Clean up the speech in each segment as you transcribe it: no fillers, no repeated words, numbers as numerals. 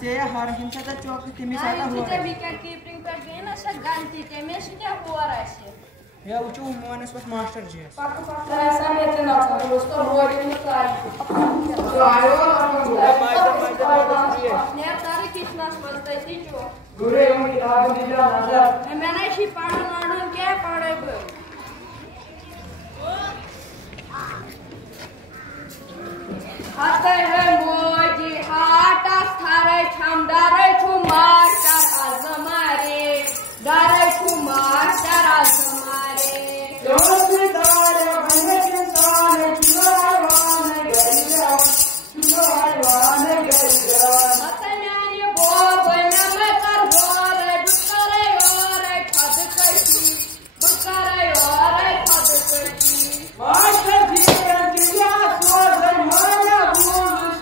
से हर हिंसा का चौक तिमी साता हुआ है विकेट कीपिंग पर गए ना सब गलती ते में से क्या हुआ रहा या वो जो मोहनस बस मास्टर जी ऐसा में इतना था उसको रोड में काट ने तारीख कितना समझते थी जो गुरे उनकी किताब दिला नजर मैंने शी पाड़ो नाडू क्या पढ़े हाथे है मोजी हाटा थारे छम डारे छु मास्टर आजमारे डारे छु मास्टर आजमारे जोरदार बने इंसान चुनावान गलिया चुनावान गलिया मतनानी बोब नम कर बोले दुकरे और खद कई दुकरे और खद कई मास्टर जी दिया सोजन माया बूझ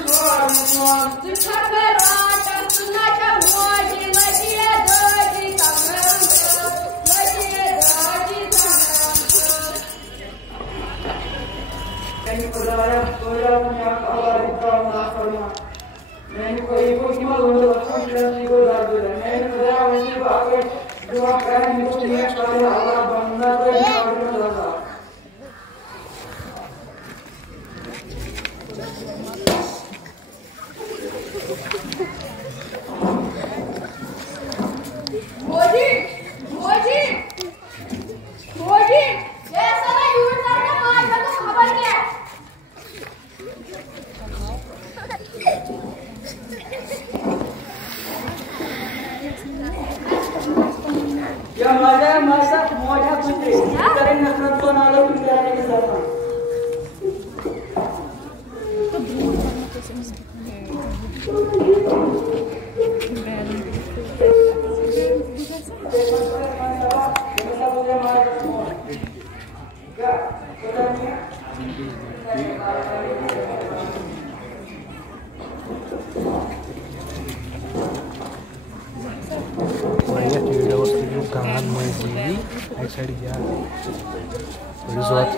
सोजन दुखरे रात सुना का मोजी लगिए दोजी तमरम लगिए दोजी तमरम कहीं खुदाया कोया मैं अल्लाह का माफ करना मैंने कोई को हिम्मत हो तो अच्छी को दर्द है मैंने खुदा वही आगे दुआ कर मुझे ये करे अल्लाह बंदा को निकाल लगा मोजी मोजी मोजी ये साला यूज करके मार दो खबर क्या या माझा मासा मोठा कुत्रे करेन नफरत को नालो तुम करने के साथ Kangen main sini, excited ya. Resort.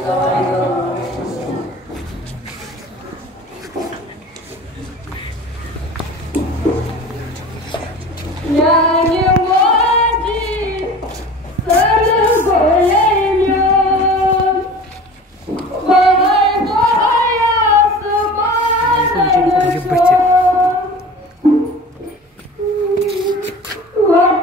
What